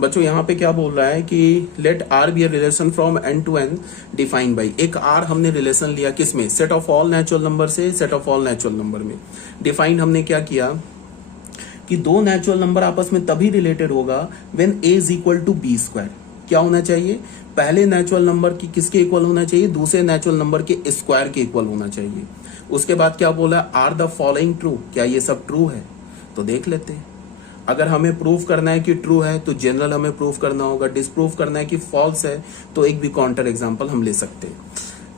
बच्चों यहाँ पे क्या बोल रहा है कि let R be a relation from N to N defined by, एक आर हमने रिलेशन लिया किसमें, set of all natural number से set of all natural number में। डिफाइंड हमने क्या किया कि दो नेचुरल नंबर आपस में तभी रिलेटेड होगा when A is equal to B square. क्या होना चाहिए, पहले नेचुरल नंबर की किसके इक्वल होना चाहिए, दूसरे नेचुरल नंबर के स्क्वायर के इक्वल होना चाहिए। उसके बाद क्या बोला, आर द फॉलोइंग ट्रू, क्या ये सब ट्रू है। तो देख लेते हैं, अगर हमें प्रूफ करना है कि ट्रू है तो जनरल हमें प्रूफ करना होगा, डिसप्रूफ करना है कि फॉल्स है तो एक भी काउंटर एग्जांपल हम ले सकते हैं।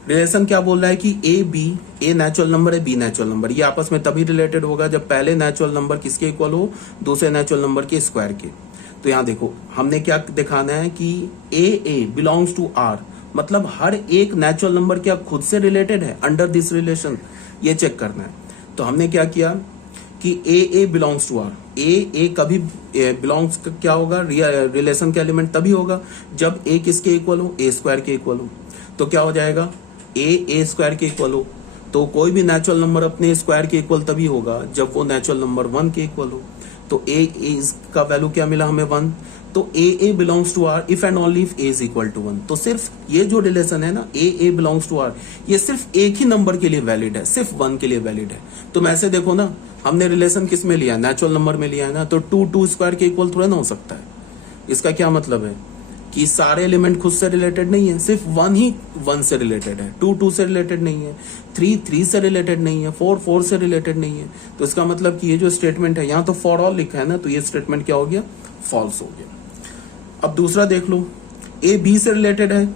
रिलेशन क्या बोल रहा है कि A B, A natural number है, बी नेचुरल नंबर, ये आपस में तभी रिलेटेड होगा जब पहले नेचुरल नंबर किसके इक्वल हो, दूसरे नेचुरल नंबर के स्क्वायर के। तो यहां देखो हमने क्या दिखाना है कि ए बिलोंग्स टू आर, मतलब हर एक नेचुरल नंबर क्या खुद से रिलेटेड है अंडर दिस रिलेशन, ये चेक करना है। तो हमने क्या किया कि ए बिलोंग्स टू आर, ए कभी बिलोंग्स क्या होगा, रिलेशन का एलिमेंट तभी होगा जब ए किसके इक्वल हो, ए स्क्वायर के इक्वल हो। तो क्या हो जाएगा, ए स्क्वायर के इक्वल हो। तो कोई भी नेचुरल नंबर अपने स्क्वायर के इक्वल तभी होगा जब वो नेचुरल नंबर 1 के इक्वल हो। तो ए का वैल्यू क्या मिला हमें 1। तो a belongs to R if and only if a is equal to 1। तो सिर्फ ये जो रिलेशन है ना, ए बिलोंग्स टू आर, ये सिर्फ एक ही नंबर के लिए वैलिड है, सिर्फ 1 के लिए वैलिड है। तुम ऐसे देखो ना, हमने रिलेशन किस में लिया, नेचुरल नंबर में लिया है ना, तो 2 स्क्वायर के इक्वल थोड़ा ना हो सकता है। इसका क्या मतलब है कि सारे एलिमेंट खुद से रिलेटेड नहीं है, सिर्फ 1 ही 1 से रिलेटेड है, 2 से रिलेटेड नहीं है, 3 से रिलेटेड नहीं है, 4 से रिलेटेड नहीं है। तो इसका मतलब कि ये जो स्टेटमेंट है, यहाँ तो फॉर ऑल लिखा है ना, तो ये स्टेटमेंट क्या हो गया, फॉल्स हो गया। अब दूसरा देख लो, ए बी से रिलेटेड है,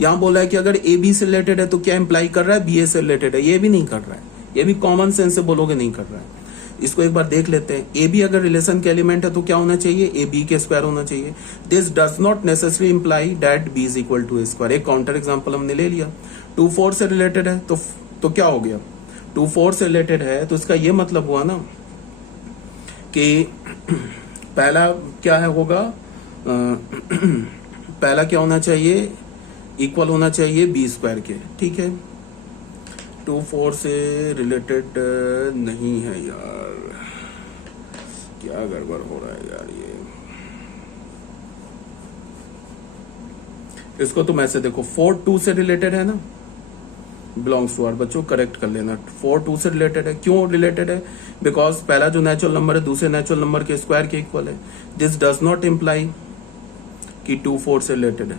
यहां बोला है कि अगर ए बी से रिलेटेड है तो क्या इंप्लाई कर रहा है, बी ए से रिलेटेड है, ये भी नहीं कर रहा है, ये भी कॉमन सेंस से बोलोगे नहीं कर रहा है। इसको एक बार देख लेते हैं, ए बी अगर रिलेशन के एलिमेंट है तो क्या होना चाहिए, ए बी के स्क्वायर होना चाहिए। This does not necessary imply that B is equal to A square. एक काउंटर एग्जांपल हमने ले लिया, 2 4 से रिलेटेड है तो क्या हो गया, 2 4 से रिलेटेड है तो इसका ये मतलब हुआ ना कि पहला क्या है होगा, पहला क्या होना चाहिए, इक्वल होना चाहिए बी स्क्वायर के, ठीक है। 2 4 से रिलेटेड नहीं है यार, क्या गड़बड़ हो रहा है यार ये। इसको तुम ऐसे देखो, 4 2 से रिलेटेड है ना, बिलोंग्स टू आर, बच्चों करेक्ट कर लेना, 4 2 से रिलेटेड है। क्यों रिलेटेड है, बिकॉज पहला जो नेचुरल नंबर है दूसरे नेचुरल नंबर के स्क्वायर के इक्वल है। दिस डज नॉट इम्प्लाई कि 2 4 से रिलेटेड है,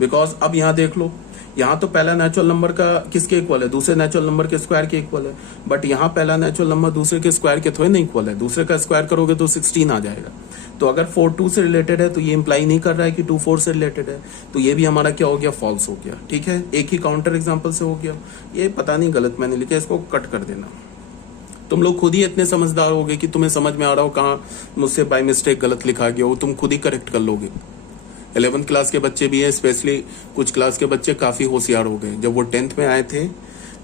बिकॉज अब यहां देख लो, यहां तो पहला नेचुरल नंबर का किसके इक्वल है, दूसरे नेचुरल नंबर के स्क्वायर के इक्वल है, बट यहां पहला नेचुरल नंबर दूसरे के स्क्वायर के थोड़े नहीं इक्वल है, दूसरे का स्क्वायर करोगे तो 16 आ जाएगा। तो अगर 4 2 से रिलेटेड है तो ये इंप्लाई नहीं कर रहा है कि 2 4 से रिलेटेड है, तो ये भी हमारा क्या हो गया, फॉल्स हो गया, ठीक है। एक ही काउंटर एग्जाम्पल से हो गया। ये पता नहीं गलत मैंने लिखा, इसको कट कर देना। तुम लोग खुद ही इतने समझदार होगे कि तुम्हें समझ में आ रहा हो कहाँ मुझसे बाय मिस्टेक गलत लिखा गया हो, तुम खुद ही करेक्ट कर लोगे। 11th क्लास के बच्चे भी हैं, स्पेशली कुछ क्लास के बच्चे काफी होशियार हो गए। जब वो 10th में आए थे,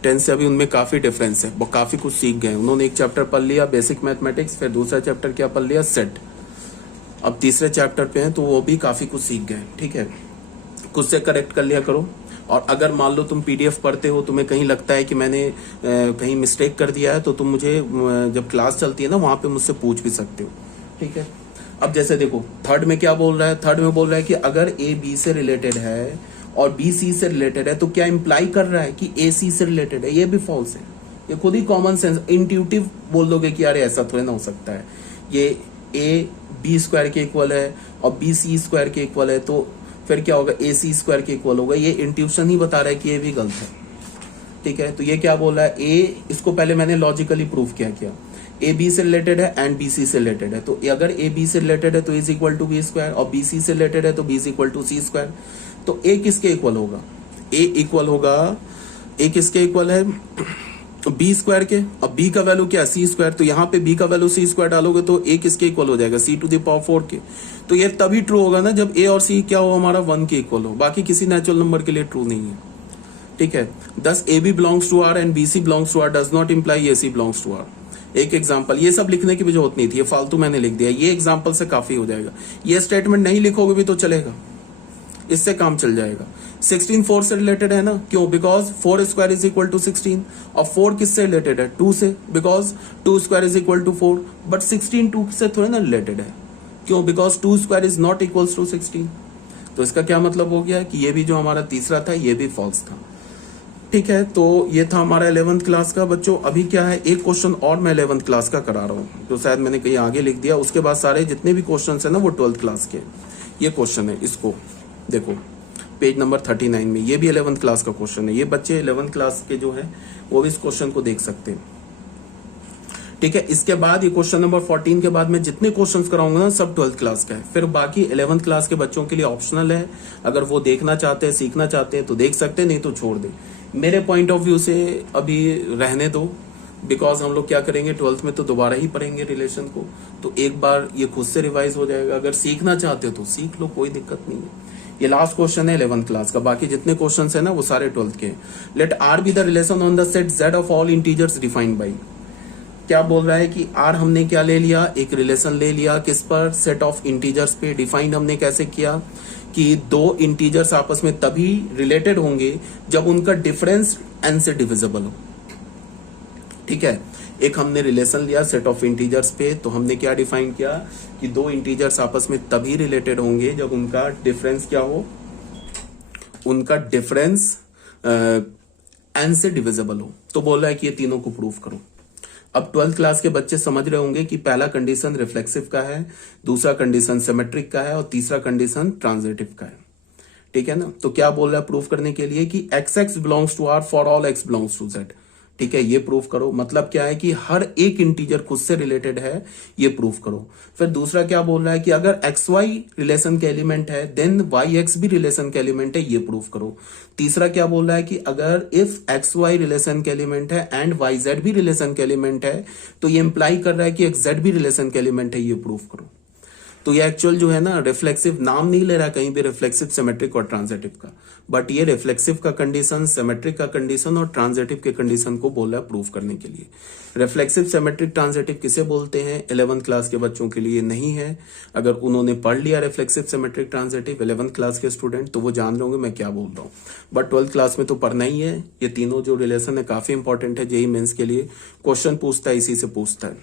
10th से अभी उनमें काफी डिफरेंस है, वो काफी कुछ सीख गए। उन्होंने एक चैप्टर पढ़ लिया बेसिक मैथमेटिक्स, फिर दूसरा चैप्टर क्या पढ़ लिया, सेट, अब तीसरे चैप्टर पे हैं तो वो भी काफी कुछ सीख गए, ठीक है। खुद से करेक्ट कर लिया करो। और अगर मान लो तुम पीडीएफ पढ़ते हो, तुम्हें कहीं लगता है कि मैंने कहीं मिस्टेक कर दिया है, तो तुम मुझे जब क्लास चलती है ना वहां पे मुझसे पूछ भी सकते हो, ठीक है। अब जैसे देखो थर्ड में क्या बोल रहा है, थर्ड में बोल रहा है कि अगर ए बी से रिलेटेड है और बी सी से रिलेटेड है तो क्या इंप्लाई कर रहा है कि ए सी से रिलेटेड है, ये भी फॉल्स है। ये खुद ही कॉमन सेंस इंट्यूटिव बोल दोगे कि अरे ऐसा थोड़ा ना हो सकता है, ये ए बी स्क्वायर के इक्वल है और बी सी स्क्वायर के इक्वल है, तो फिर क्या होगा, ए सी स्क्वायर के इक्वल होगा। ये इंट्यूशन ही बता रहा है कि ये भी गलत है, ठीक है। तो ये क्या बोल रहा है, ए, इसको पहले मैंने लॉजिकली प्रूव किया ए बी से रिलेटेड है एंड बी सी से रिलेटेड है, तो अगर ए बी से रिलेटेड है तो is equal to B square, और बी सी से रिलेटेड है तो B is equal to C square. तो ए किसके इक्वल होगा, ए इक्वल होगा, ए किसके इक्वल है, बी स्क्वायर के। अब बी का वैल्यू क्या, सी स्क्वायर, तो यहाँ पे बी का वैल्यू सी स्क्वायर डालोगे तो ए किसके इक्वल हो जाएगा, सी टू द पावर 4 के। तो ये तभी ट्रू होगा ना जब ए और सी क्या हो, हमारा 1 के इक्वल हो, बाकी किसी नेचुरल नंबर के लिए ट्रू नहीं है, ठीक है। Thus A B belongs to R and B C belongs to R does not imply A C belongs to R. एक एग्जांपल, ये सब लिखने की भी जरूरत नहीं थी, ये फालतू मैंने लिख दिया, ये एग्जांपल से काफी हो जाएगा। ये स्टेटमेंट नहीं लिखोगे भी तो चलेगा, इससे काम चल जाएगा। 16 4 से रिलेटेड है ना, क्यों? Because 4 square is equal to 16। और 4 किससे रिलेटेड है? 2 से, because 2 square is equal to 4। But 16 2 से थोड़े ना रिलेटेड है, क्यों? Because 2 square is not equals to 16। तो इसका क्या मतलब हो गया कि ये भी जो हमारा तीसरा था ये भी फॉल्स था। ठीक है, तो ये था हमारा 11th क्लास का। बच्चों अभी क्या है, एक क्वेश्चन और मैं 11th क्लास का करा रहा हूँ, जो शायद मैंने कहीं आगे लिख दिया। उसके बाद सारे जितने भी क्वेश्चन है ना वो 12th क्लास के। ये क्वेश्चन है, इसको देखो पेज नंबर 39 में, ये भी 11th क्लास का क्वेश्चन है। ये बच्चे 11th क्लास के जो है वो भी इस क्वेश्चन को देख सकते हैं। ठीक है, इसके बाद ये क्वेश्चन नंबर 14 के बाद मैं जितने क्वेश्चंस कराऊंगा ना सब 12th क्लास का है। फिर बाकी 11th क्लास के बच्चों के लिए ऑप्शनल है, अगर वो देखना चाहते हैं, सीखना चाहते हैं तो देख सकते हैं, नहीं तो छोड़ दे। मेरे पॉइंट ऑफ व्यू से अभी रहने दो, बिकॉज हम लोग क्या करेंगे 12th में तो दोबारा ही पढ़ेंगे रिलेशन को, तो एक बार ये खुद से रिवाइज हो जाएगा। अगर सीखना चाहते हो तो सीख लो, कोई दिक्कत नहीं है। ये लास्ट क्वेश्चन है 11th क्लास का, बाकी जितने क्वेश्चंस है ना वो सारे 12th के हैं। Let R be the relation on the set Z of all integers defined by. क्या बोल रहा है कि आर हमने क्या ले लिया, एक रिलेशन ले लिया, किस पर? सेट ऑफ इंटीजर्स पे। डिफाइंड हमने कैसे किया कि दो इंटीजर्स आपस में तभी रिलेटेड होंगे जब उनका डिफरेंस n से डिविजिबल हो। ठीक है, एक हमने रिलेशन लिया सेट ऑफ इंटीजर्स पे, तो हमने क्या डिफाइन किया कि दो इंटीजर्स आपस में तभी रिलेटेड होंगे जब उनका डिफरेंस क्या हो, उनका डिफरेंस n से डिविजिबल हो। तो बोल रहा है कि ये तीनों को प्रूव करो। अब 12th क्लास के बच्चे समझ रहे होंगे कि पहला कंडीशन रिफ्लेक्सिव का है, दूसरा कंडीशन सिमेट्रिक का है और तीसरा कंडीशन ट्रांजिटिव का है। ठीक है ना, तो क्या बोल रहा है प्रूफ करने के लिए कि xx belongs to r for all x belongs to z। ठीक है, ये प्रूफ करो। मतलब क्या है कि हर एक इंटीजर खुद से रिलेटेड है, ये प्रूफ करो। फिर दूसरा क्या बोल रहा है कि अगर एक्स वाई रिलेशन के एलिमेंट है देन वाई एक्स भी रिलेशन के एलिमेंट है, ये प्रूफ करो। तीसरा क्या बोल रहा है कि अगर इफ एक्स वाई रिलेशन के एलिमेंट है एंड वाई जेड भी रिलेशन के एलिमेंट है तो ये इंप्लाई कर रहा है कि एक्स जेड भी रिलेशन के एलिमेंट है, ये प्रूफ करो। तो ये एक्चुअल जो है ना रिफ्लेक्सिव नाम नहीं ले रहा कहीं भी, रिफ्लेक्सिव सिमेट्रिक और ट्रांजिटिव का, बट ये रिफ्लेक्सिव का कंडीशन, सिमेट्रिक का कंडीशन और ट्रांजिटिव के कंडीशन को बोल रहा है प्रूफ करने के लिए। रिफ्लेक्सिव सिमेट्रिक ट्रांजिटिव किसे बोलते हैं 11th क्लास के बच्चों के लिए नहीं है। अगर उन्होंने पढ़ लिया reflexive symmetric transitive 11th class के स्टूडेंट तो वो जान रहे होंगे मैं क्या बोल रहा हूँ, बट 12th क्लास में तो पढ़ना ही है। ये तीनों जो रिलेशन है काफी इंपॉर्टेंट है, जेईई मेंस के लिए क्वेश्चन पूछता है, इसी से पूछता है।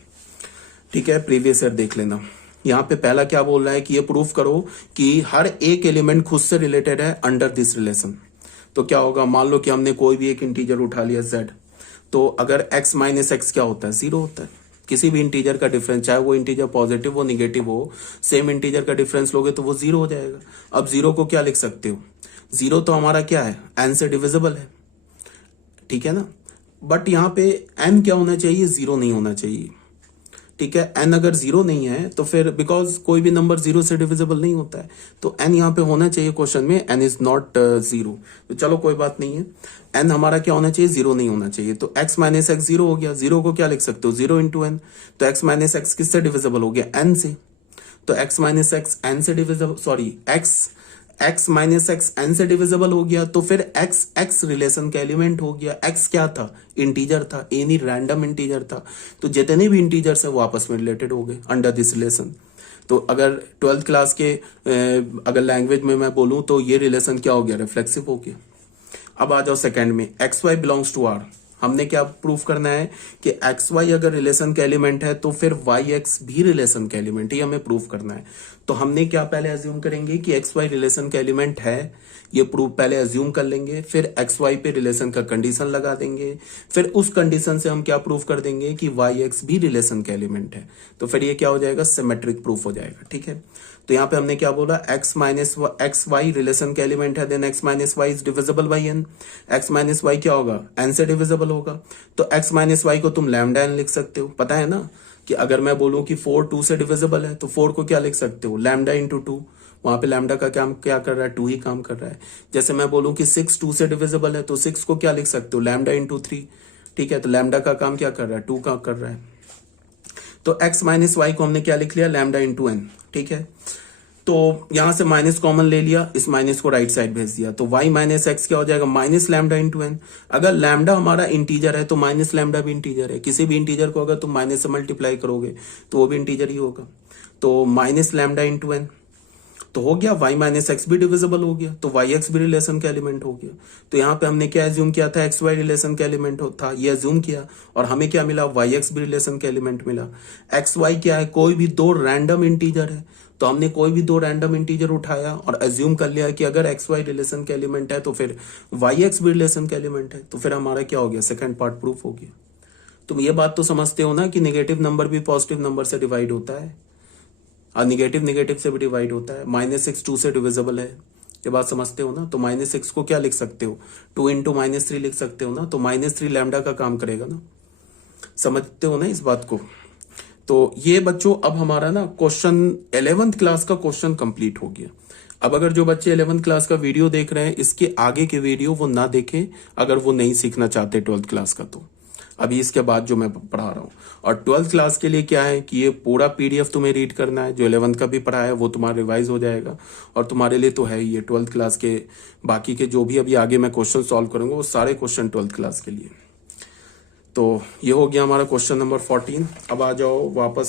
ठीक है, प्रीवियस ईयर देख लेना। यहाँ पे पहला क्या बोल रहा है कि ये प्रूफ करो कि हर एक एलिमेंट खुद से रिलेटेड है अंडर दिस रिलेशन। तो क्या होगा, मान लो कि हमने कोई भी एक इंटीजर उठा लिया z, तो अगर x माइनस एक्स क्या होता है, 0 होता है। किसी भी इंटीजर का डिफरेंस, चाहे वो इंटीजर पॉजिटिव हो निगेटिव हो, सेम इंटीजर का डिफरेंस लोगे तो वो 0 हो जाएगा। अब 0 को क्या लिख सकते हो, 0 तो हमारा क्या है, n से डिविजिबल है। ठीक है ना, बट यहाँ पे n क्या होना चाहिए, 0 नहीं होना चाहिए। ठीक है, n अगर 0 नहीं है तो फिर बिकॉज कोई भी नंबर 0 से डिविजिबल नहीं होता है, तो n यहाँ पे होना चाहिए क्वेश्चन में, n इज नॉट 0। तो चलो कोई बात नहीं है, n हमारा क्या होना चाहिए, 0 नहीं होना चाहिए। तो x माइनस एक्स 0 हो गया, 0 को क्या लिख सकते हो, 0 इंटू n। तो x माइनस एक्स किससे डिविजिबल हो गया, n से। तो x माइनस एक्स n से divisible, sorry x minus x n से डिविजिबल हो गया, तो फिर x रिलेशन का एलिमेंट हो गया। x क्या था, इंटीजर था, एनी रैंडम इंटीजर था। तो जितने भी इंटीजर्स है वो आपस में रिलेटेड हो गए अंडर दिस रिलेशन। तो अगर 12th क्लास के अगर लैंग्वेज में मैं बोलूं तो ये रिलेशन क्या हो गया, रिफ्लेक्सिव हो गया। अब आ जाओ सेकंड में, X Y belongs to R. हमने क्या प्रूफ करना है कि एक्स वाई अगर रिलेशन का एलिमेंट है तो फिर वाई एक्स भी रिलेशन का एलिमेंट है, हमें प्रूफ करना है। तो हमने क्या पहले अज्यूम करेंगे कि एक्स वाई रिलेशन का एलिमेंट है, ये प्रूफ पहले अज्यूम कर लेंगे, फिर एक्स वाई पे रिलेशन का कंडीशन लगा देंगे, फिर उस कंडीशन से हम क्या प्रूफ कर देंगे कि वाई एक्स भी रिलेशन का एलिमेंट है। तो फिर ये क्या हो जाएगा, सिमेट्रिक प्रूफ हो जाएगा। ठीक है, तो यहाँ पे हमने क्या बोला, x minus X Y relation का एलिमेंट है, then x minus Y is divisible by n। x minus Y क्या होगा, n से डिविजिबल होगा। तो x माइनस वाई को तुम लैम्डा n लिख सकते हो। पता है ना कि अगर मैं बोलूं कि 4 2 से डिविजिबल है तो 4 को क्या लिख सकते हो, लैम्डा इंटू 2। वहां पे लैम्डा का काम क्या कर रहा है, 2 ही काम कर रहा है। जैसे मैं बोलूं कि 6 2 से डिविजिबल है तो 6 को क्या लिख सकते हो, लैम्डा इंटू 3। ठीक है, तो लैम्डा का काम क्या कर रहा है, 2 का कर रहा है। तो x माइनस वाई को हमने क्या लिख लिया, लैम्डा इंटू n। ठीक है, तो यहां से माइनस कॉमन ले लिया, इस माइनस को राइट साइड भेज दिया, तो y माइनस एक्स क्या हो जाएगा, माइनस लैम्डा इंटू n। अगर लैम्डा हमारा इंटीजर है तो माइनस लैम्डा भी इंटीजर है। किसी भी इंटीजर को अगर तुम माइनस से मल्टीप्लाई करोगे तो वो भी इंटीजर ही होगा। तो माइनस लैम्डा इंटू n। तो हो गया y माइनस एक्स भी डिविजिबल हो गया, तो वाई एक्स भी रिलेशन का एलिमेंट हो गया। तो यहाँ पे हमने क्या एज्यूम किया था, एक्स वाई रिलेशन का एलिमेंट था, ये एज्यूम किया और हमें क्या मिला, वाई एक्स भी रिलेशन का एलिमेंट मिला। एक्स वाई क्या है, कोई भी दो रैंडम इंटीजर है, तो हमने कोई भी दो रैंडम इंटीजर उठाया और एज्यूम कर लिया कि अगर एक्स वाई रिलेशन का एलिमेंट है तो फिर वाई एक्स भी रिलेशन का एलिमेंट है, तो फिर हमारा क्या हो गया, सेकंड पार्ट प्रूफ हो गया। तुम ये बात तो समझते हो ना कि नेगेटिव नंबर भी पॉजिटिव नंबर से डिवाइड होता है और नेगेटिव नेगेटिव से भी डिवाइड होता है। -6 2 से डिविजिबल है, ये बात समझते हो ना। तो -6 को क्या लिख सकते हो, 2 इंटू -3 लिख सकते हो ना, तो -3 लैम्डा का काम करेगा ना, समझते हो ना इस बात को। तो ये बच्चों अब हमारा ना क्वेश्चन 11th क्लास का क्वेश्चन कंप्लीट हो गया। अब अगर जो बच्चे 11th क्लास का वीडियो देख रहे हैं, इसके आगे के वीडियो वो ना देखें अगर वो नहीं सीखना चाहते 12th क्लास का। तो अभी इसके बाद जो मैं पढ़ा रहा हूँ, और 12th क्लास के लिए क्या है कि ये पूरा पीडीएफ तुम्हें रीड करना है, जो 11th का भी पढ़ा है वो तुम्हारा रिवाइज हो जाएगा और तुम्हारे लिए तो है ही ये 12th क्लास के बाकी के जो भी अभी आगे मैं क्वेश्चन सॉल्व करूंगा वो सारे क्वेश्चन 12th क्लास के लिए। तो ये हो गया हमारा क्वेश्चन नंबर 14। अब आ जाओ वापस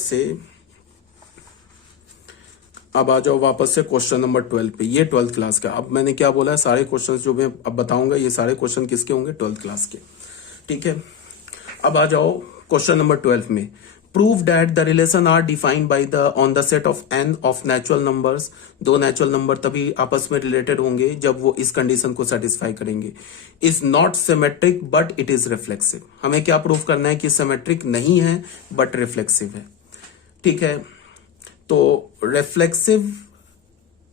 से क्वेश्चन नंबर 12 पे, ये 12th क्लास का। अब मैंने क्या बोला है, सारे क्वेश्चंस जो मैं अब बताऊंगा ये सारे क्वेश्चन किसके होंगे, 12th क्लास के, ठीक है। अब आ जाओ क्वेश्चन नंबर 12 में, prove that the relation R defined by the on the set of n of natural numbers. दो नेचुरल नंबर तभी आपस में रिलेटेड होंगे जब वो इस कंडीशन को सेटिस्फाई करेंगे। Is not symmetric but it is reflexive. हमें क्या प्रूव करना है कि सिमेट्रिक नहीं है बट रिफ्लेक्सिव है, ठीक है। तो रिफ्लेक्सिव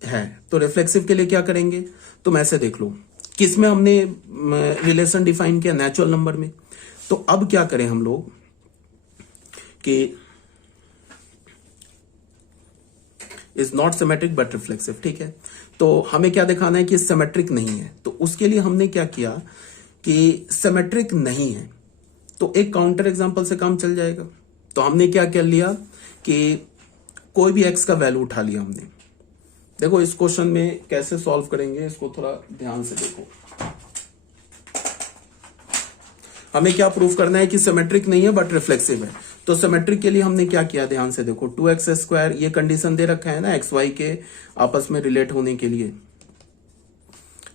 है, तो रिफ्लेक्सिव के लिए क्या करेंगे, तुम ऐसे देख लो, किस में हमने रिलेशन डिफाइन किया, नेचुरल नंबर में। तो अब क्या करें हम लोग कि is not symmetric but reflexive, ठीक है। तो हमें क्या दिखाना है कि सिमेट्रिक नहीं है, तो उसके लिए हमने क्या किया कि सिमेट्रिक नहीं है तो एक काउंटर एग्जांपल से काम चल जाएगा। तो हमने क्या कर लिया कि कोई भी एक्स का वैल्यू उठा लिया हमने। देखो इस क्वेश्चन में कैसे सॉल्व करेंगे, इसको थोड़ा ध्यान से देखो। हमें क्या प्रूफ करना है कि सिमेट्रिक नहीं है बट रिफ्लेक्सिव है। तो सिमेट्रिक के लिए हमने क्या किया, ध्यान से देखो, 2x², ये कंडीशन दे रखा है ना एक्स वाई के आपस में रिलेट होने के लिए,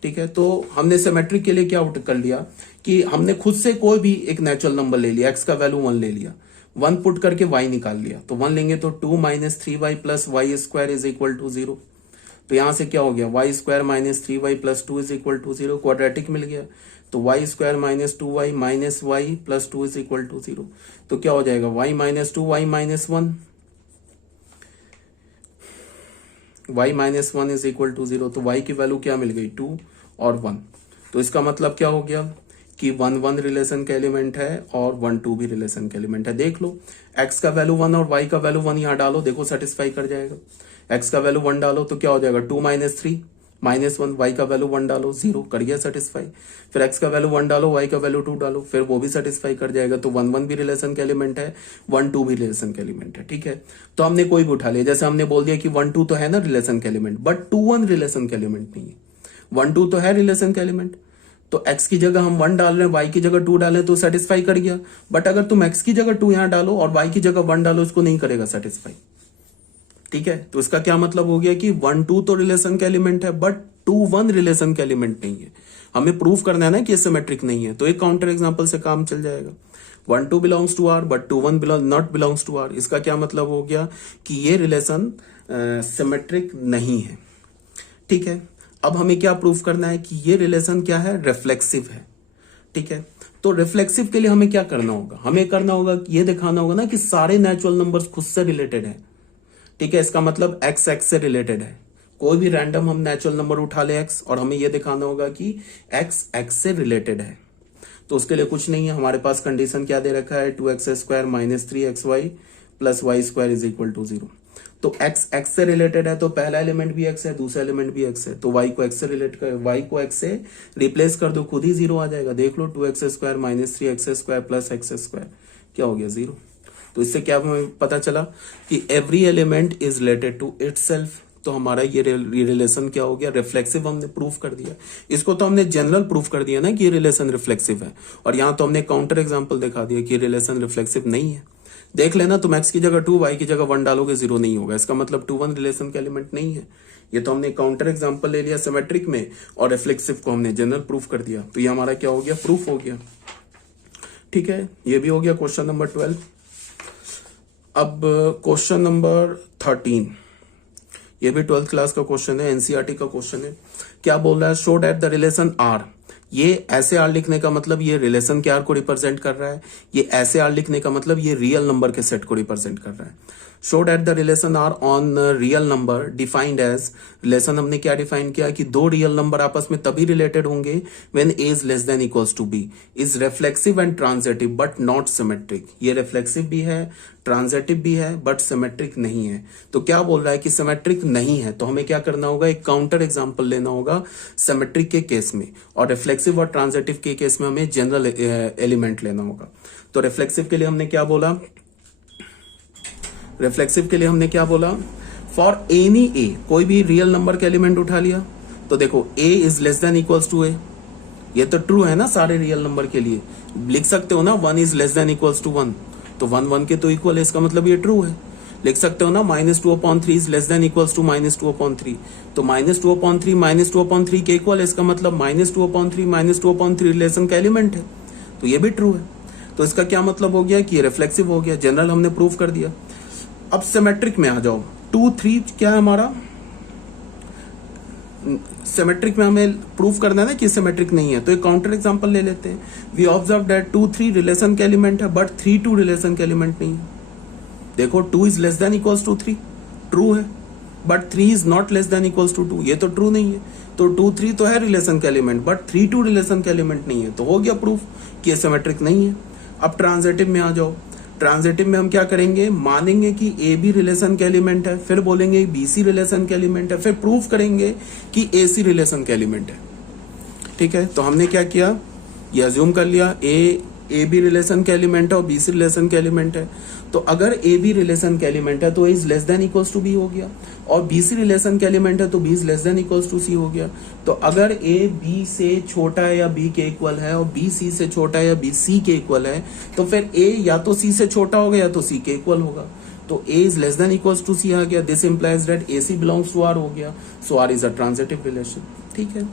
ठीक है। तो हमने सिमेट्रिक के लिए क्या कर लिया कि हमने खुद से कोई भी एक नेचुरल नंबर ले लिया, एक्स का वैल्यू 1 ले लिया, 1 पुट करके y निकाल लिया। तो 1 लेंगे तो 2 - 3y + y² = 0। तो यहां से क्या हो गया, y² - 3y + 2 = 0, क्वाड्रेटिक मिल गया। तो y² - 2y - y + 2 = 0। तो क्या हो जाएगा, y - 2 y - 1, y - 1 = 0। तो y की वैल्यू क्या मिल गई, 2 और 1। तो इसका मतलब क्या हो गया कि 1 1 रिलेशन का एलिमेंट है और 1 2 भी रिलेशन का एलिमेंट है। देख लो, x का वैल्यू 1 और y का वैल्यू 1 यहां डालो, देखो सेटिस्फाई कर जाएगा। x का वैल्यू 1 डालो तो क्या हो जाएगा, 2 - 3 -1, y का वैल्यू 1 डालो 0, कर गया सेटिस्फाई। फिर x का वैल्यू 1 डालो, y का वैल्यू 2 डालो, फिर वो भी सेटिस्फाई कर जाएगा। तो 1 1 भी रिलेशन का एलिमेंट है, 1 2 भी रिलेशन का एलिमेंट है, ठीक है। तो हमने कोई भी उठा लिया, जैसे हमने बोल दिया कि 1 2 तो है ना रिलेशन का एलिमेंट, बट 2 1 रिलेशन का एलिमेंट नहीं है। 1 2 तो है रिलेशन का एलिमेंट, तो x की जगह हम 1 डाल रहे हैं, y की जगह 2 डालें तो सेटिस्फाई कर गया। बट अगर तुम x की जगह 2 यहां डालो और y की जगह 1 डालो, इसको नहीं करेगा सेटिस्फाई, ठीक है। तो इसका क्या मतलब हो गया कि 1 2 तो रिलेशन का एलिमेंट है बट 2 1 रिलेशन का एलिमेंट नहीं है। हमें प्रूफ करना है ना कि ये सिमेट्रिक नहीं है, तो एक काउंटर एग्जांपल से काम चल जाएगा। 1 2 belongs to R but 2 1 not belongs to R। इसका क्या मतलब हो गया कि ये रिलेशन सिमेट्रिक नहीं है, ठीक है। अब हमें क्या प्रूफ करना है कि ये रिलेशन क्या है, रिफ्लेक्सिव है, ठीक है। तो रिफ्लेक्सिव के लिए हमें क्या करना होगा, हमें करना होगा कि ये दिखाना होगा ना कि सारे नेचुरल नंबर्स खुद से रिलेटेड है, ठीक है। इसका मतलब x x से रिलेटेड है। कोई भी रैंडम हम नेचुरल नंबर उठा ले x, और हमें यह दिखाना होगा कि x x से रिलेटेड है। तो उसके लिए कुछ नहीं है, हमारे पास कंडीशन क्या दे रखा है, 2x² - 3xy + y² = 0। तो x x से रिलेटेड है, तो पहला एलिमेंट भी x है, दूसरा एलिमेंट भी x है। तो y को x से रिलेट कर, y को x से रिप्लेस कर दो, खुद ही 0 आ जाएगा। देख लो, 2x² - 3x² + x² क्या हो गया, 0। तो इससे क्या हमें पता चला कि every element is related to itself. तो हमारा ये रिलेशन क्या हो गया, रिफ्लेक्सिव हमने प्रूफ कर दिया। इसको तो हमने जनरल प्रूफ कर दिया ना कि ये रिलेशन रिफ्लेक्सिव है, और यहां तो हमने काउंटर एग्जांपल दिखा दिया कि रिलेशन रिफ्लेक्सिव नहीं है। देख लेना, तुम x की जगह 2 y की जगह 1 डालोगे 0 नहीं होगा, इसका मतलब 2 1 रिलेशन का एलिमेंट नहीं है। ये तो हमने काउंटर एग्जांपल ले लिया सिमेट्रिक में, और रिफ्लेक्सिव को हमने जनरल प्रूफ कर दिया, तो ये हमारा क्या हो गया, प्रूफ हो गया। ठीक है, ये भी हो गया क्वेश्चन नंबर 12। अब क्वेश्चन नंबर 13, ये भी 12th क्लास का क्वेश्चन है, एनसीईआरटी का क्वेश्चन है। क्या बोल रहा है, show that the relation R, ये ऐसे आर लिखने का मतलब ये रिलेशन के आर को रिप्रेजेंट कर रहा है, ये ऐसे आर लिखने का मतलब ये रियल नंबर के सेट को रिप्रेजेंट कर रहा है। Show that the relation R on real number defined as, relation हमने क्या डिफाइन किया कि दो रियल नंबर आपस में तभी रिलेटेड होंगे when A is less than equals to B, is reflexive and transitive but not symmetric. ये रिफ्लेक्सिव भी है, ट्रांजिटिव भी है, बट सिमेट्रिक नहीं है। तो क्या बोल रहा है कि सिमेट्रिक नहीं है, तो हमें क्या करना होगा, एक काउंटर एग्जांपल लेना होगा सिमेट्रिक के केस में, और रिफ्लेक्सिव और ट्रांजिटिव के केस में हमें जनरल एलिमेंट लेना होगा। तो रिफ्लेक्सिव के लिए हमने क्या बोला, रिफ्लेक्सिव के लिए हमने क्या बोला, फॉर एनी ए, कोई भी रियल नंबर का एलिमेंट उठा लिया, तो देखो a is less than equals to a, ये तो ट्रू है ना सारे रियल नंबर के लिए, लिख सकते हो ना 1 is less than equals to 1, तो 1 1 के तो इक्वल है, इसका मतलब ये ट्रू है। लिख सकते हो ना -2/3 is less than equals to -2/3, तो -2/3 -2/3 के इक्वल है, इसका मतलब -2/3 रिलेशन का एलिमेंट है, तो ये भी ट्रू है। तो इसका क्या मतलब हो गया कि ये रिफ्लेक्सिव हो गया, जनरल हमने प्रूव कर दिया। अब सिमेट्रिक में आ जाओ, 2 3 क्या है हमारा, सिमेट्रिक में हमें प्रूफ करना है ना कि सिमेट्रिक नहीं है, तो एक काउंटर एग्जांपल ले लेते हैं। वी ऑब्जर्व दैट 2 3 रिलेशन के एलिमेंट है बट 3 2 रिलेशन के एलिमेंट नहीं है। देखो 2 is less than equals to 3 true है, but 3 is not less than equals to 2, ये तो ट्रू नहीं है। तो 2 3 तो है रिलेशन का एलिमेंट, बट 3 2 रिलेशन का एलिमेंट नहीं है, तो हो गया प्रूफ कि ये सिमेट्रिक नहीं है। अब ट्रांजिटिव में आ जाओ, ट्रांजिटिव में हम क्या करेंगे, मानेंगे कि ए बी रिलेशन के एलिमेंट है, फिर बोलेंगे बी सी रिलेशन के एलिमेंट है, फिर प्रूफ करेंगे कि ए सी रिलेशन के एलिमेंट है। ठीक है, तो हमने क्या किया, ये अज्यूम कर लिया ए बी रिलेशन के एलिमेंट है और बी सी रिलेशन के एलिमेंट है, तो अगर ए बी रिलेशन के एलिमेंट है तो a is less than equals to b हो गया, और बी सी रिलेशन के एलिमेंट है तो B is less than equals to c हो गया। तो अगर ए बी से छोटा है या बी के इक्वल है और बी सी से छोटा है या बी सी के इक्वल है, तो फिर ए या तो सी से छोटा होगा या तो सी के इक्वल होगा, तो a is less than equals to c आ गया। This implies that a C belongs to R हो गया, so R is a transitive relation. ठीक है,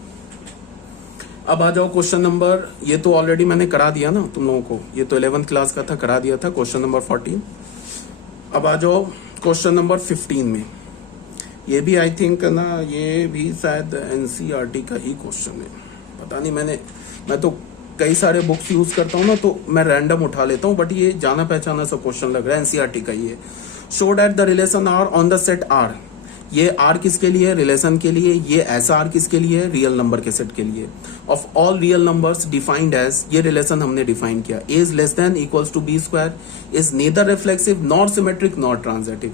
अब आ जाओ क्वेश्चन नंबर, ये तो ऑलरेडी मैंने करा दिया ना तुम लोगों को, ये तो 11th क्लास का था, करा दिया था, क्वेश्चन नंबर 14। अब आ जाओ क्वेश्चन नंबर 15 में, ये भी आई थिंक ना, ये भी शायद एनसीईआरटी का ही क्वेश्चन है, पता नहीं, मैं तो कई सारे बुक्स यूज करता हूँ ना, तो मैं रैंडम उठा लेता हूँ, बट ये जाना पहचाना सा क्वेश्चन लग रहा है, एनसीईआरटी का ही है। Show that the relation R on the set R, ये आर किसके लिए है, रिलेशन के लिए, ये ऐसा आर किसके लिए है, रियल नंबर के सेट के लिए, of all real numbers defined as, ये रिलेशन हमने डिफाइन किया, a is less than equals to B square, is neither reflexive nor symmetric nor transitive.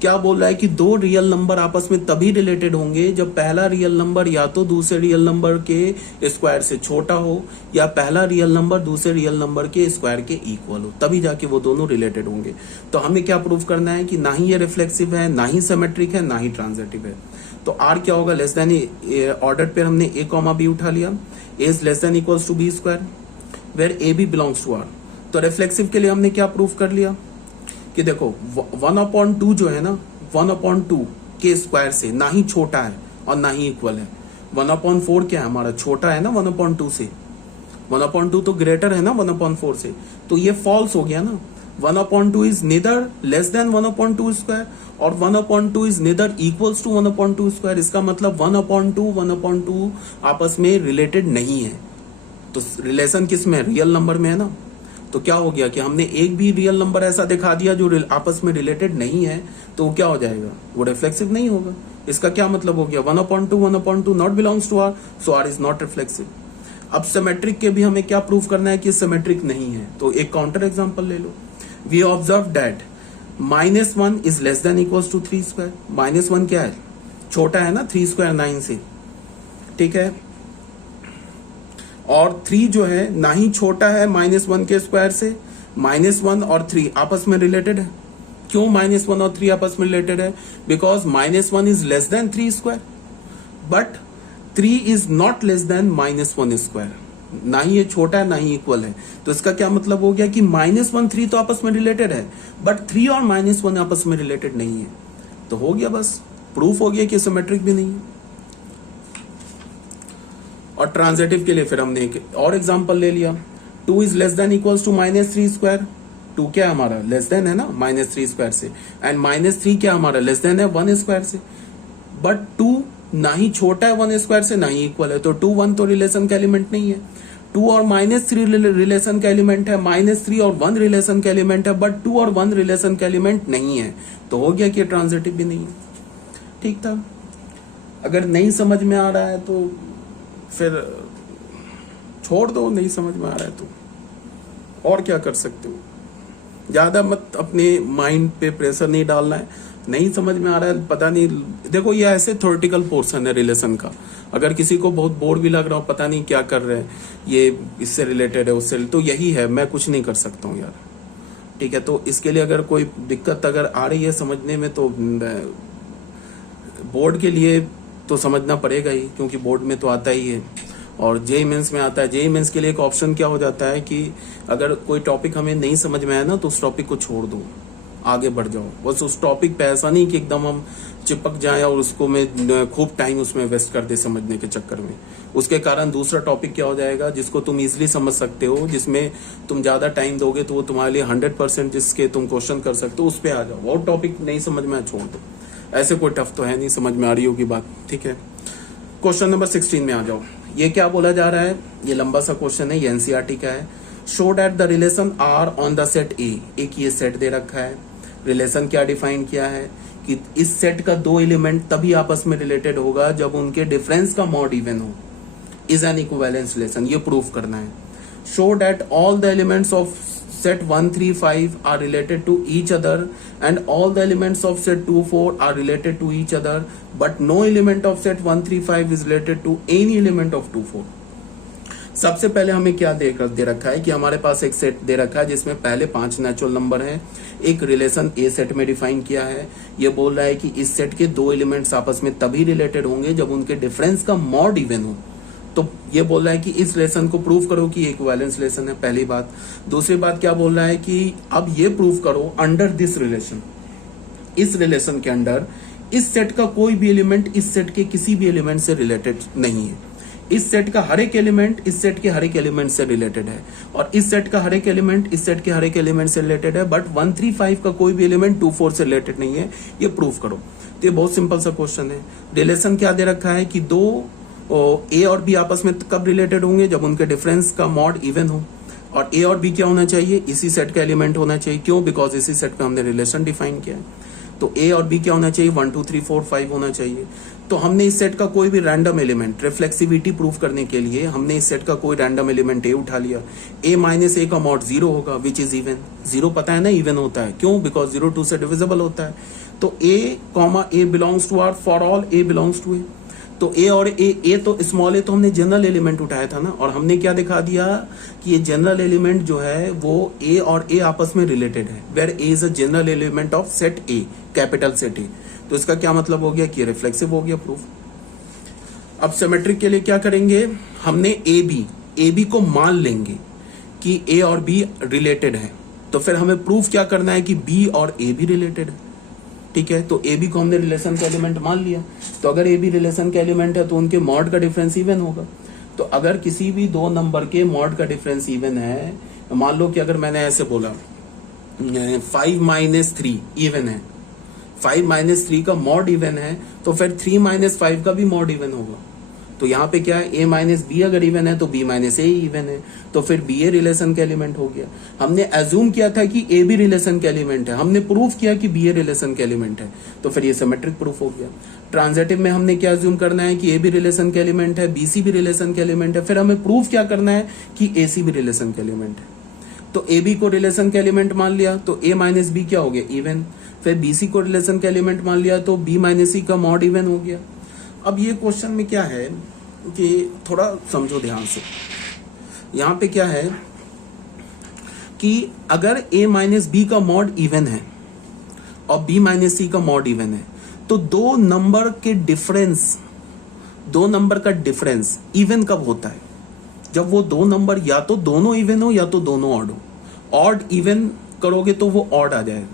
क्या बोल रहा है कि दो रियल नंबर आपस में तभी रिलेटेड होंगे जब पहला रियल नंबर या तो दूसरे रियल नंबर के स्क्वायर से छोटा हो, या पहला रियल नंबर दूसरे रियल नंबर के स्क्वायर के इक्वल हो, तभी जाके वो दोनों रिलेटेड होंगे। तो हमें क्या प्रूव करना है कि ना ही ये रिफ्लेक्सिव है, ना ही सिमेट्रिक है, ना ही ट्रांजिटिव है। तो आर क्या होगा, लेस देन, ऑर्डर पे हमने ए कॉमा बी उठा लिया, a is less than equals to B square where a B belongs to R. तो रिफ्लेक्सिव के लिए हमने क्या प्रूव कर लिया कि देखो 1/2 जो है ना, 1/2 के स्क्वायर से ना ही छोटा है और ना ही इक्वल है। 1/4 क्या है हमारा, छोटा है ना 1/2 से, 1/2 तो ग्रेटर है ना 1/4 से, तो ये फॉल्स हो गया ना। 1/2 is neither less than 1/2 square और 1/2 is neither equals to 1/2 square, इसका मतलब 1/2 आपस में रिलेटेड नहीं है। तो रिलेशन किस में, रियल नंबर में है ना। तो क्या हो गया कि हमने एक भी रियल नंबर ऐसा दिखा दिया जो आपस में रिलेटेड नहीं है, तो वो क्या हो जाएगा, वो रिफ्लेक्सिव नहीं होगा। इसका क्या मतलब हो गया, 1/2 not belongs to R, so R is not reflexive. अब सिमेट्रिक के भी हमें क्या प्रूफ करना है कि सिमेट्रिक नहीं है, तो एक काउंटर एग्जांपल ले लो। We observe that -1 is less than equals to 3 square. -1 क्या है, छोटा है ना 3 स्क्वायर 9 से, ठीक है। और 3 जो है ना ही छोटा है -1 के स्क्वायर से, -1 और 3 आपस में रिलेटेड है। क्यों -1 और 3 आपस में रिलेटेड है, because -1 is less then 3 square but 3 is not less then -1 square. ना ही ये छोटा है ना ही इक्वल है। तो इसका क्या मतलब हो गया कि -1 3 तो आपस में रिलेटेड है, बट 3 और -1 आपस में रिलेटेड नहीं है। तो हो गया, बस प्रूफ हो गया कि सिमेट्रिक भी नहीं है। और ट्रांजिटिव के लिए फिर हमने एक और एग्जांपल ले लिया, 2 is less than equals to -3 square. 2 क्या है हमारा, लेस देन है ना -3 स्क्वायर से, एंड -3 क्या हमारा, लेस देन है 1 स्क्वायर से। बट 2 ना ही छोटा है 1 स्क्वायर से ना ही इक्वल है, तो 2 1 तो रिलेशन का एलिमेंट नहीं है। 2 और -3 रिलेशन का एलिमेंट है, -3 और 1 रिलेशन का एलिमेंट है, बट 2 और 1 रिलेशन का एलिमेंट नहीं है। तो हो गया कि ट्रांजिटिव भी नहीं है। ठीक था। अगर नहीं समझ में आ रहा है तो फिर छोड़ दो, नहीं समझ में आ रहा है तो और क्या कर सकते हो। ज्यादा मत अपने माइंड पे प्रेशर नहीं डालना है। नहीं समझ में आ रहा है, पता नहीं, देखो ये ऐसे थ्योरेटिकल पोर्शन है रिलेशन का। अगर किसी को बहुत बोर भी लग रहा हो, पता नहीं क्या कर रहे हैं, ये इससे रिलेटेड है उससे, तो यही है, मैं कुछ नहीं कर सकता हूँ यार। ठीक है, तो इसके लिए अगर कोई दिक्कत अगर आ रही है समझने में, तो बोर्ड के लिए तो समझना पड़ेगा ही, क्योंकि बोर्ड में तो आता ही है और जेईई मेंस में आता है। जेईई मेंस के लिए एक ऑप्शन क्या हो जाता है कि अगर कोई टॉपिक हमें नहीं समझ में आया ना, तो उस टॉपिक को छोड़ दो, आगे बढ़ जाओ। बस उस टॉपिक पे ऐसा नहीं कि एकदम हम चिपक जाएं और उसको में खूब टाइम उसमें वेस्ट कर दे समझने के चक्कर में। उसके कारण दूसरा टॉपिक क्या हो जाएगा जिसको तुम इजीली समझ सकते हो, जिसमें तुम ज्यादा टाइम दोगे तो वो तुम्हारे लिए 100% जिसके तुम क्वेश्चन कर सकते हो, उस पर आ जाओ। वो टॉपिक नहीं समझ में आया, छोड़ दो। ऐसे कोई टफ तो है नहीं, समझ में आ रही होगी बात। ठीक है, क्वेश्चन नंबर 16 में आ जाओ। ये क्या बोला जा रहा है, ये लंबा सा क्वेश्चन है, ये एनसीईआरटी का है। Show that the relation R on the set A. एक ये सेट दे रखा है, रिलेशन क्या डिफाइन किया है कि इस सेट का 2 एलिमेंट तभी आपस में रिलेटेड होगा जब उनके डिफरेंस का मॉड इवन हो, इज एन इक्विवेलेंस रिलेशन। ये प्रूफ करना है। Show that all the elements of set 1 3 5 are related to each other and all the elements of set 2 4 are related to each other, but no element of set 1 3 5 is related to any element of 2 4। सबसे पहले हमें क्या दे रखा है कि हमारे पास एक सेट दे रखा है जिसमें पहले 5 नेचुरल नंबर है। एक रिलेशन ए सेट में डिफाइन किया है। ये बोल रहा है कि इस सेट के 2 एलिमेंट्स आपस में तभी रिलेटेड होंगे जब उनके डिफरेंस का मॉड इवन हो। तो ये बोल रहा है कि इस रिलेशन को प्रूव करो कि इक्विवेलेंस रिलेशन है, पहली बात। दूसरी बात क्या बोल रहा है कि अब ये प्रूव करो अंडर दिस रिलेशन, इस रिलेशन के अंडर इस सेट का कोई भी एलिमेंट इस सेट के किसी भी एलिमेंट से रिलेटेड नहीं है। इस सेट का हर एक एलिमेंट इस सेट के हर एक एलिमेंट से रिलेटेड है, और इस सेट का हर एक एलिमेंट इस सेट के हर एक एलिमेंट से रिलेटेड है, बट 1 3 5 का कोई भी एलिमेंट 2 4 से रिलेटेड नहीं है। ये प्रूव करो। तो ये बहुत सिंपल सा क्वेश्चन है। रिलेशन क्या दे रखा है कि 2 ए और बी आपस में कब रिलेटेड होंगे, जब उनके डिफरेंस का मॉड इवन हो। और ए और बी क्या होना चाहिए, इसी सेट का एलिमेंट होना चाहिए। क्यों, बिकॉज इसी सेट पे हमने रिलेशन डिफाइन किया है। तो ए और बी क्या होना चाहिए, 1 2 3 4 5 होना चाहिए। तो हमने इस सेट का कोई भी रैंडम एलिमेंट, रिफ्लेक्सिविटी प्रूफ करने के लिए हमने इस सेट का कोई रैंडम एलिमेंट ए उठा लिया। ए माइनस ए का मॉड 0 होगा, विच इज इवन। 0 पता है ना इवन होता है, क्यों, बिकॉज 0 2 से डिविजिबल होता है। तो a comma a belongs to R, for all a belongs to a. तो ए और ए तो स्मॉल ए तो हमने जनरल एलिमेंट उठाया था ना, और हमने क्या दिखा दिया कि ये जनरल एलिमेंट जो है वो ए और ए आपस में रिलेटेड है, where A is a general element of set A, capital set A. तो इसका क्या मतलब हो गया कि रिफ्लेक्सिव हो गया प्रूफ। अब सिमेट्रिक के लिए क्या करेंगे, हमने ए बी को मान लेंगे कि ए और बी रिलेटेड है। तो फिर हमें प्रूफ क्या करना है कि बी और ए भी रिलेटेड है। ठीक है, तो ए बी को हमने रिलेशन का एलिमेंट मान लिया। तो अगर ए बी रिलेशन का एलिमेंट है तो उनके मॉड का डिफरेंस इवन होगा। तो अगर किसी भी 2 नंबर के मॉड का डिफरेंस इवन है, मान लो कि अगर मैंने ऐसे बोला 5 - 3 इवन है, 5 - 3 का मॉड इवन है, तो फिर 3 - 5 का भी मॉड इवन होगा। तो यहाँ पे क्या है, a माइनस बी अगर इवन है तो b माइनस ए इवन है, तो फिर बी ए रिलेशन का एलिमेंट हो गया। हमने एज्यूम किया था कि ए बी रिलेशन का एलिमेंट है, हमने प्रूफ किया कि बी ए रिलेशन का एलिमेंट है, तो फिर ये सिमेट्रिक प्रूफ हो गया। ट्रांजिटिव में हमने क्या एज्यूम करना है कि ए बी रिलेशन का एलिमेंट है, बी सी भी रिलेशन का एलिमेंट है, फिर हमें प्रूफ क्या करना है कि ए सी भी रिलेशन का एलिमेंट है। तो ए बी को रिलेशन का एलिमेंट मान लिया तो a माइनस बी क्या हो गया, इवन। फिर बी सी को रिलेशन का एलिमेंट मान लिया तो b माइनस सी का मॉड इवन हो गया। अब ये क्वेश्चन में क्या है कि थोड़ा समझो ध्यान से, यहां पे क्या है कि अगर a माइनस बी का मॉड इवन है और b माइनस सी का मॉड इवन है, तो 2 नंबर का डिफरेंस इवन कब होता है, जब वो दो नंबर या तो दोनों इवन हो या तो दोनों ऑड हो। ऑड इवन करोगे तो वो ऑड आ जाएगा,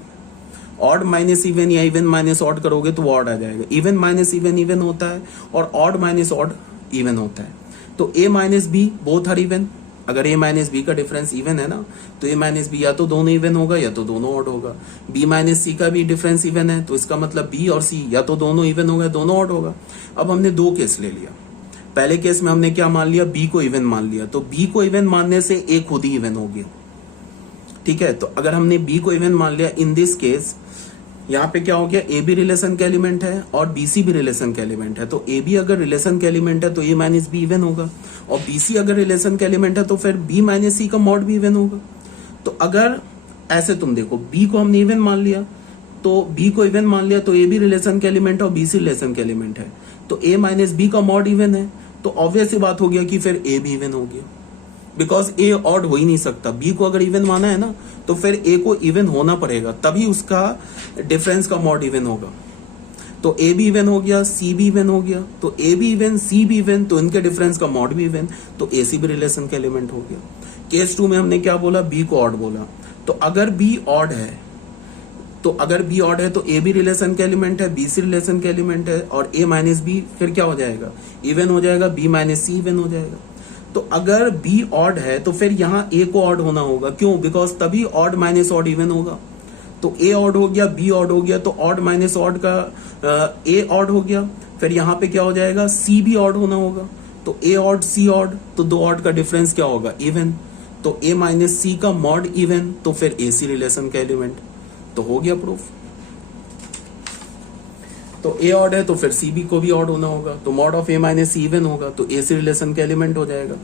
ऑड माइनस इवन या इवन माइनस ऑड करोगे तो वो ऑड आ जाएगा। इवन माइनस इवन इवन होता है और ऑड माइनस ऑड इवन होता है। तो a minus B both are even. अगर a माइनस बी का डिफरेंस इवन है ना, तो a माइनस बी या तो दोनों इवन होगा या तो दोनों ऑड होगा। b माइनस सी का भी डिफरेंस इवन है, तो इसका मतलब b और c या तो दोनों इवन होगा दोनों ऑड होगा। अब हमने दो केस ले लिया। पहले केस में हमने क्या मान लिया, b को इवन मान लिया, तो b को इवन मानने से a खुद ही इवन हो गया। ठीक है, तो अगर हमने b को इवन मान लिया, इन दिस केस यहाँ पे क्या हो गया, ए बी रिलेशन का एलिमेंट है और बी सी भी रिलेशन का एलिमेंट है। तो ए बी अगर रिलेशन का एलिमेंट है तो ए माइनस बी इवन होगा, और बी सी अगर रिलेशन का एलिमेंट है तो फिर बी माइनस सी का मॉड भी इवन होगा। तो अगर ऐसे तुम देखो, बी को हमने इवन मान लिया, तो बी को इवन मान लिया तो ए बी रिलेशन का एलिमेंट है और बी सी रिलेशन का एलिमेंट है, तो ए माइनस बी का मॉड इवन है, तो ऑब्वियस सी बात हो गया कि फिर ए भी इवन हो गया, बिकॉज ए ऑड हो ही नहीं सकता। बी को अगर इवन माना है ना, तो फिर ए को इवन होना पड़ेगा, तभी उसका डिफरेंस का मॉड इवन होगा। तो ए भी इवन हो गया, सी भी इवन हो गया, तो ए भी इवन सी भी इवन, तो इनके डिफरेंस का मॉड भी इवन, तो ए सी भी रिलेशन का एलिमेंट हो गया। केस 2 में हमने क्या बोला, बी को ऑड बोला। तो अगर बी ऑड है, तो ए भी रिलेशन का एलिमेंट है, बी सी रिलेशन का एलिमेंट है, और ए माइनस बी फिर क्या हो जाएगा, इवन हो जाएगा, बी माइनस सी इवन हो जाएगा। तो अगर b ऑड है तो फिर यहाँ a को ऑड होना होगा, क्यों, बिकॉज तभी ऑड माइनस ऑड इवन होगा। तो a ऑड हो गया, b ऑड हो गया, तो ऑड माइनस ऑड का a ऑड हो गया, फिर यहाँ पे क्या हो जाएगा, c भी ऑड होना होगा। तो a ऑड c ऑड, तो दो ऑड का डिफरेंस क्या होगा, इवन। तो a माइनस सी का मॉड इवन, तो फिर a c रिलेशन का एलिमेंट, तो हो गया प्रूफ। तो a ऑड है तो फिर c b को भी ऑड होना होगा, तो mod of a minus C even होगा, तो a c रिलेशन का एलिमेंट हो जाएगा।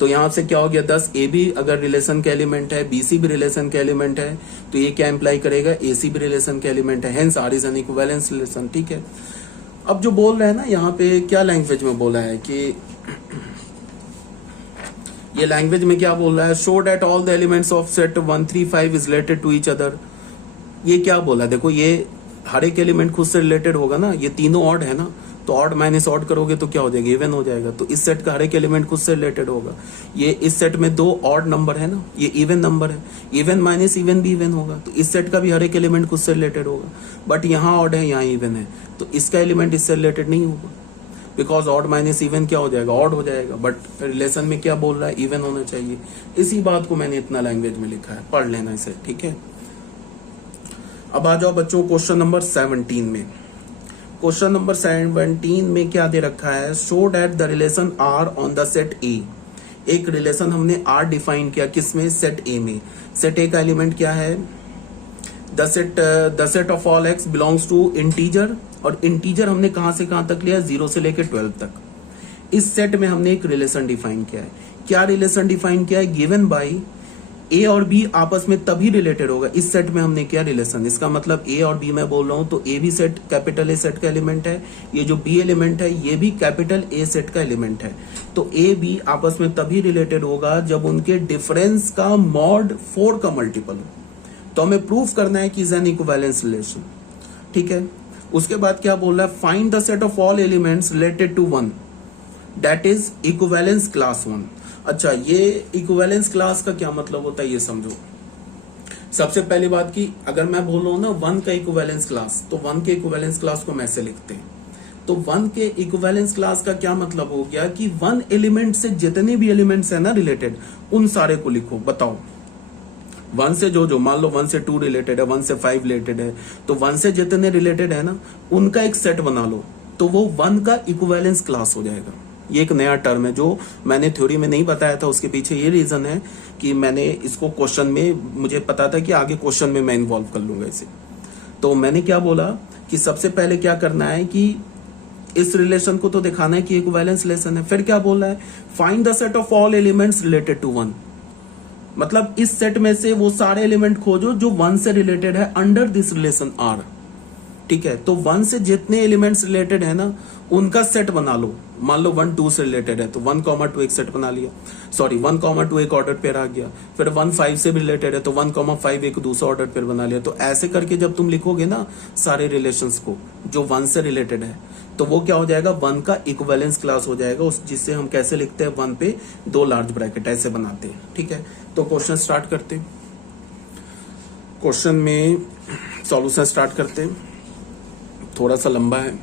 तो यहाँ से क्या हो गया, 10 a b अगर रिलेशन का एलिमेंट है, b c भी रिलेशन का एलिमेंट है, तो ये क्या इंप्लाई करेगा, a c भी रिलेशन का एलिमेंट है, hence r is an equivalence relation. ठीक है, अब जो बोल रहे हैं ना यहाँ पे, क्या लैंग्वेज में बोला है कि ये लैंग्वेज में क्या बोल रहा है, show that all the elements of set 1 3 5 is related to each other. ये क्या बोला, देखो ये हर एक एलिमेंट खुद से रिलेटेड होगा ना, ये तीनों ऑड है ना, तो ऑड माइनस ऑड करोगे तो क्या हो जाएगा, इवन हो जाएगा। तो इस सेट का हर एक एलिमेंट खुद से रिलेटेड होगा। ये इस सेट में दो ऑड नंबर है ना, ये इवन नंबर है, इवन माइनस इवन भी इवन होगा, तो इस सेट का भी हर एक एलिमेंट खुद से रिलेटेड होगा। बट यहाँ ऑड है, यहाँ इवन है, तो इसका एलिमेंट इससे रिलेटेड नहीं होगा, बिकॉज ऑड माइनस इवन क्या हो जाएगा, ऑड हो जाएगा। बट रिलेशन में क्या बोल रहा है, इवन होना चाहिए। इसी बात को मैंने इतना लैंग्वेज में लिखा है, पढ़ लेना इसे। ठीक है, अब आ जाओ बच्चों क्वेश्चन नंबर 17 में। क्वेश्चन नंबर 17 में क्या दे रखा है, show that the relation R on the set A. एक रिलेशन हमने आर डिफाइन किया, किसमें, सेट ए में। सेट ए का एलिमेंट क्या है, the set of all X belongs to integer, और इंटीजर हमने कहां से कहां तक लिया, 0 से लेकर 12 तक। इस सेट में हमने एक रिलेशन डिफाइन किया है। क्या रिलेशन डिफाइन किया है, गिवन बाई ए और बी आपस में तभी रिलेटेड होगा। इस सेट में हमने क्या रिलेशन, इसका मतलब ए और बी मैं बोल रहा हूं, तो ए भी सेट कैपिटल ए सेट का एलिमेंट है, ये जो बी एलिमेंट है ये भी कैपिटल ए सेट का एलिमेंट है। तो ए बी आपस में तभी रिलेटेड होगा जब उनके डिफरेंस का मॉड 4 का मल्टीपल हो। तो हमें प्रूफ करना है कि इज एन इक्विवेलेंस रिलेशन। ठीक है, उसके बाद क्या बोल रहा है, find the set of all elements related to 1 that is equivalence class 1। अच्छा, ये इक्विवेलेंस क्लास का क्या मतलब होता है ये समझो। सबसे पहली बात की, अगर मैं बोल रहा हूं ना 1 का इक्विवेलेंस क्लास, तो 1 के इक्विवेलेंस क्लास को हम ऐसे लिखते हैं। तो 1 के इक्विवेलेंस क्लास का क्या मतलब हो गया कि 1 एलिमेंट से जितने भी एलिमेंट्स है ना रिलेटेड, उन सारे को लिखो। बताओ 1 से जो मान लो 1 से 2 रिलेटेड है, 1 से 5 रिलेटेड है, तो 1 से जितने रिलेटेड है ना उनका एक सेट बना लो, तो वो 1 का इक्विवेलेंस क्लास हो जाएगा। ये एक नया टर्म है जो मैंने थ्योरी में नहीं बताया था। उसके पीछे ये रीजन है कि मैंने इसको क्वेश्चन में, मुझे पता था कि आगे क्वेश्चन में मैं इन्वॉल्व कर लूंगा इसे। तो मैंने क्या बोला कि सबसे पहले क्या करना है कि इस रिलेशन को तो दिखाना है कि इक्विवेलेंस रिलेशन है। फिर क्या बोल रहा है, find the set of all elements related to 1। मतलब इस सेट में से वो सारे एलिमेंट खोजो जो 1 से रिलेटेड है अंडर दिस रिलेशन आर। ठीक है, तो 1 से जितने एलिमेंट्स रिलेटेड है ना उनका सेट बना लो। मान लो 1 2 से रिलेटेड है तो 1, 2 एक सेट बना लिया, सॉरी 1, 2 एक ऑर्डर पेयर आ गया। फिर 1 5 से भी रिलेटेड है तो 1, 5 एक दूसरा ऑर्डर पेयर बना लिया। तो ऐसे करके जब तुम लिखोगे ना सारे रिलेशंस को जो 1 से रिलेटेड है तो वो क्या हो जाएगा, 1 का इक्विवेलेंस क्लास हो जाएगा, उस जिससे हम कैसे लिखते हैं 1 पे 2 लार्ज ब्रैकेट ऐसे बनाते हैं। ठीक है, तो क्वेश्चन स्टार्ट करते हैं। क्वेश्चन में सॉल्यूशन स्टार्ट करते हैं, थोड़ा सा लंबा है।